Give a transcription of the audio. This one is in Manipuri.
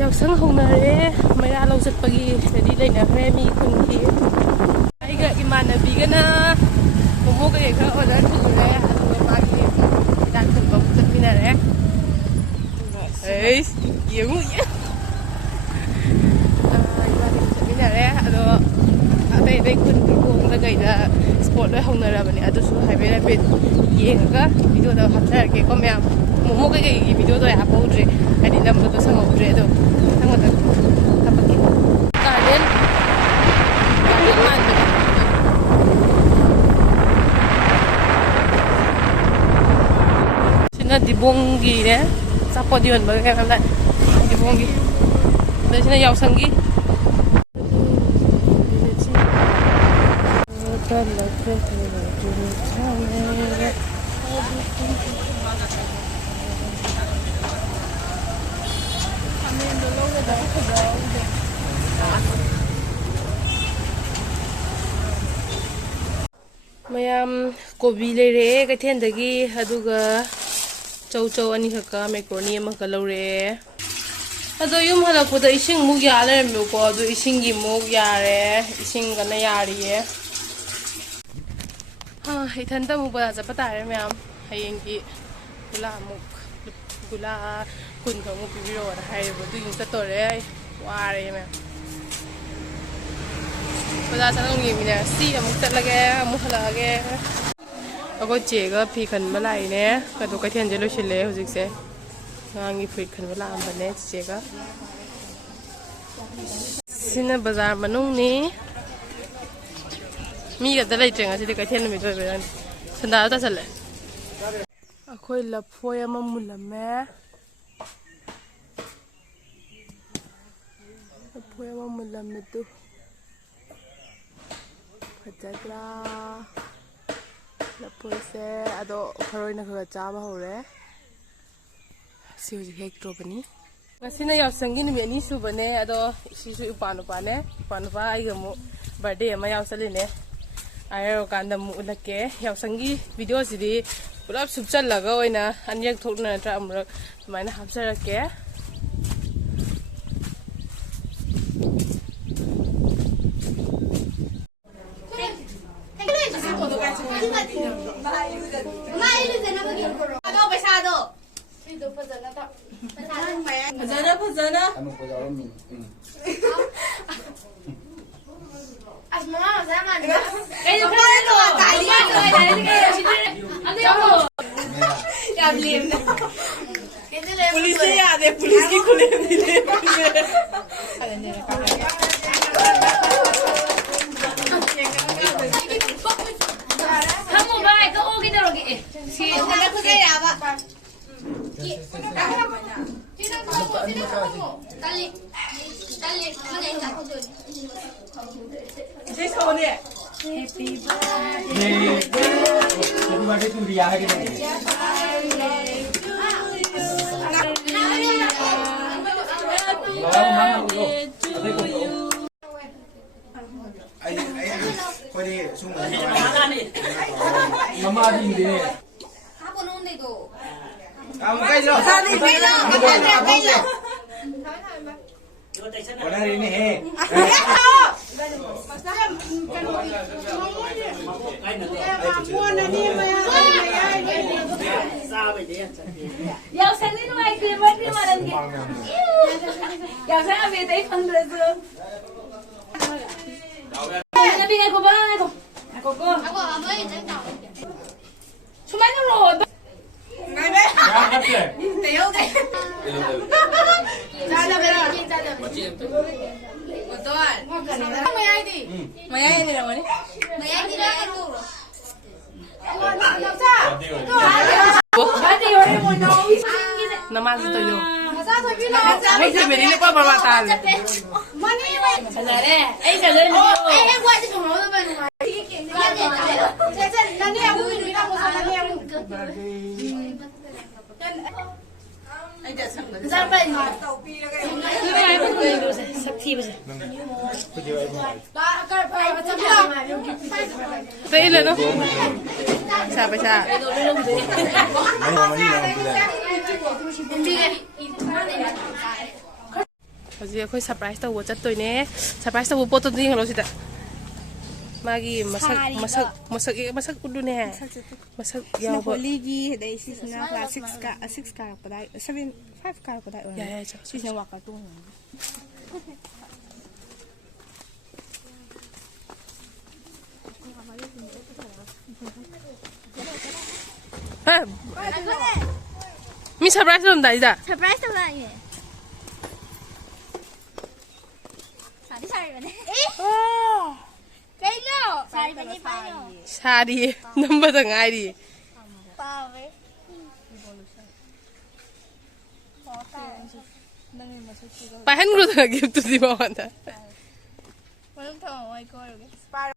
ꯌꯥꯎꯁꯪ ꯍꯧꯅꯔꯦ ꯃꯩꯔꯥ ꯂꯧ ꯆꯠꯄꯒꯤ ꯔꯦꯗꯤ ꯂꯩꯅꯈ꯭ꯔꯦ ꯃꯤ ꯈꯨꯟꯒꯤ ꯑꯩꯒ ꯏꯃꯥꯟꯅꯕꯤꯒꯅ ꯃꯣꯃꯣ ꯀꯩꯀꯩ ꯈꯔ ꯑꯣꯔꯗꯔ ꯇꯧꯔꯦ ꯑꯗꯨꯒ ꯃꯥꯒꯤ ꯍꯤꯗꯥꯛ ꯊꯤꯟꯕ ꯑꯃꯨꯛ ꯆꯠꯃꯤꯟꯅꯔꯦ ꯌꯦꯡꯉꯨ 이번에ꯆꯠꯃꯤꯟꯅꯔꯦ ꯑꯗꯣ ꯑꯇꯩ ꯑꯇꯩ ꯈꯨꯟꯒꯤ ꯈꯣꯡꯗ ꯀꯩꯗ ꯁ꯭ꯄꯣꯔꯠ ꯂꯣꯏ ꯍꯧꯅꯔꯕꯅꯦ ꯑꯗꯨꯁꯨ ꯍꯥꯏꯐꯦꯠ ꯍꯥꯏꯐꯦꯠ ꯌꯦꯡꯉꯒ ꯚꯤꯗꯤꯑꯣꯗ ꯍꯥꯞꯆꯔꯛꯀꯦꯀꯣ ꯃꯌꯥꯝ ꯃꯣꯃꯣ ꯀꯩꯀꯩꯒꯤ ꯚꯤꯗꯤꯑꯣꯗꯣ ꯑꯩ ꯍꯥꯞꯄꯧꯗ꯭ꯔꯦ ꯍꯥꯏꯗꯤ ꯅꯝꯕꯗꯣ ꯁꯪꯍꯧꯗ꯭ꯔꯦ ꯑꯗꯣ ꯃꯊꯪ ꯃꯊꯪ ꯍꯥꯞꯄꯛꯀꯦ ꯒꯥꯔꯗꯦꯟ ꯃꯥꯟꯕꯅꯦ ꯁꯤꯅ ꯗꯤꯕꯣꯡꯒꯤꯅꯦ ꯑꯆꯥꯄꯣꯠ ꯌꯣꯟꯕꯒ ꯀꯩꯅꯣ ꯂꯥꯛꯑꯦ ꯗꯤꯕꯣꯡꯒꯤ ꯑꯗꯩ ꯁꯤꯅ ꯌꯥꯎꯁꯪꯒꯤ ꯃꯌꯥꯝ ꯀꯣꯕꯤ ꯂꯩꯔꯛꯑꯦ ꯀꯩꯊꯦꯜꯗꯒꯤ ꯑꯗꯨꯒ ꯆꯧ ꯑꯅꯤꯈꯛꯀ ꯃꯦꯀ꯭ꯔꯣꯅꯤ ꯑꯃꯈꯛ ꯂꯧꯔꯛꯑꯦ ꯑꯗꯣ ꯌꯨꯝ ꯍꯜꯂꯛꯄꯗ ꯏꯁꯤꯡꯃꯨꯛ ꯌꯥ ꯂꯩꯔꯝꯃꯦꯕꯀꯣ ꯑꯗꯣ ꯏꯁꯤꯡꯒꯤ ꯃꯨꯛ ꯌꯥꯔꯦ ꯏꯁꯤꯡꯒꯅ ꯌꯥꯔꯤꯌꯦ ꯏꯊꯟꯇ ꯑꯃꯨꯛ ꯕꯖꯥꯔ ꯆꯠꯄ ꯇꯥꯔꯦ ꯃꯌꯥꯝ ꯍꯌꯦꯡꯒꯤ ꯒꯨꯂꯥ ꯀꯨꯟꯈꯛꯃꯨꯛ ꯄꯤꯕꯤꯔꯛꯑꯣꯅ ꯍꯥꯏꯔꯦꯕ ꯑꯗꯨꯒꯤ ꯑꯃꯨꯛ ꯆꯠꯇꯣꯔꯦ ꯋꯥꯔꯦ ꯃꯌꯥꯝ ꯕꯖꯥꯔ ꯆꯠꯂꯒ ꯌꯦꯡꯃꯤꯟꯅꯔꯁꯤ ꯑꯃꯨꯛ ꯆꯠꯂꯒꯦ ꯑꯃꯨꯛ ꯍꯜꯂꯛꯑꯒꯦ ꯑꯩꯈꯣꯏ ꯆꯦꯒ ꯐꯤ ꯈꯟꯕ ꯂꯥꯛꯏꯅꯦ ꯑꯗꯣ ꯀꯩꯊꯦꯜꯁꯦ ꯂꯣꯏꯁꯤꯜꯂꯦ ꯍꯧꯖꯤꯛꯁꯦ ꯑꯉꯥꯡꯒꯤ ꯐꯨꯔꯤꯠ ꯈꯟꯕ ꯂꯥꯛꯑꯝꯕꯅꯦ ꯆꯦꯒ ꯁꯤꯅ ꯕꯖꯥꯔ ꯃꯅꯨꯡꯅꯤ ꯃꯤꯒ ꯂꯩꯇ꯭ꯔꯦ ꯉꯁꯤꯗꯤ ꯀꯩꯊꯦꯜ ꯅꯨꯃꯤꯠ ꯑꯣꯏꯕꯩꯔ ꯁꯟꯗꯥꯗ ꯇꯥꯁꯜꯂꯦ ꯑꯩꯈꯣꯏ ꯂꯐꯣꯏ ꯑꯃ ꯃꯨꯜꯂꯝꯃꯦ ꯂꯐꯣꯏ ꯑꯃ ꯃꯨꯜꯂꯝꯃꯦ ꯐꯖꯗ꯭ꯔꯥ ꯂꯐꯣꯏꯁꯦ ꯑꯗꯣ ꯈꯔꯣꯏꯅ ꯈꯔ ꯆꯥꯕ ꯍꯧꯔꯦ ꯁꯤ ꯍꯧꯖꯤꯛ ꯍꯦꯛꯇ꯭ꯔꯣꯕꯅꯤ ꯉꯁꯤꯅ ꯌꯥꯎꯁꯪꯒꯤ ꯅꯨꯃꯤꯠ 2 ꯁꯨꯕꯅꯦ ꯑꯗꯣ ꯁꯤꯁꯨ ꯏꯄꯥꯅꯨꯄꯥꯅꯦ ꯏꯄꯥꯅꯨꯄꯥ ꯑꯩꯒ ꯑꯃꯨꯛ ꯕꯥꯔꯗꯦ ꯑꯃ ꯌꯥꯎ ꯆꯠꯂꯤꯅꯦ ꯍꯥꯏꯔꯀꯥꯟꯗ ꯑꯃꯨꯛ ꯎꯠꯂꯛꯀꯦ ꯌꯥꯎꯁꯪꯒꯤ ꯚꯤꯗꯤꯑꯣꯁꯤꯗꯤ ꯄꯨꯂꯞ ꯁꯨꯞꯆꯜꯂꯒ ꯑꯣꯏꯅ ꯑꯅꯤꯔꯛ ꯊꯣꯛꯅ ꯅꯠꯇ꯭ꯔꯒ ꯑꯃꯨꯔꯛ ꯑꯗꯨꯃꯥꯏꯅ ꯍꯥꯞꯆꯔꯛꯀꯦ फजना पुलिस याद है पुलिस की खुले हम मोबाइल का होगी दरोगे नमाज तो यो मुझे मेरी ने पर बता ले मनी चला रे ए चले ए वो ऐसे घुमाओ तो मैं चल नन्हे अबू भी ना मुसा नन्हे अबू आई जा संग जा पे टोपी लगे सब ठीक है बा कर भाई बच्चा पे ले लो सा पैसा ꯍꯧꯖꯤꯛ ꯑꯩꯈꯣꯏ ꯁꯔꯄ꯭ꯔꯥꯏꯖ ꯇꯧꯕ ꯆꯠꯇꯣꯏꯅꯦ ꯁꯔꯄ꯭ꯔꯥꯏꯖ ꯇꯧꯕ ꯄꯣꯠꯇꯣ ꯌꯦꯡꯍꯜꯂꯣ ꯁꯤꯗ ꯃꯥꯒꯤ ꯃꯁꯛ ꯎꯠꯂꯨꯅꯦ ꯃꯁꯛ ꯌꯥꯎꯕ ꯍꯣꯂꯤꯒꯤ ꯑꯗꯩ ꯁꯤꯁꯤꯅ ꯀ꯭ꯂꯥꯁ 6 ꯀꯥꯔꯛꯄꯗ 7 5 ꯀꯥꯔꯛꯄꯗ ꯌꯥꯏ ꯁꯤꯁꯤꯅ ꯋꯥꯀ ꯇꯣꯡꯉꯦ 미 서프라이즈 온다이다. 서프라이즈 온다니. 사리 베네. 그래요. 사리 베니 빠요. 사리 넘버더 가이리. 빠왜? 빠한 그루다 기프트 디바한다. 원래 더 와이 거를.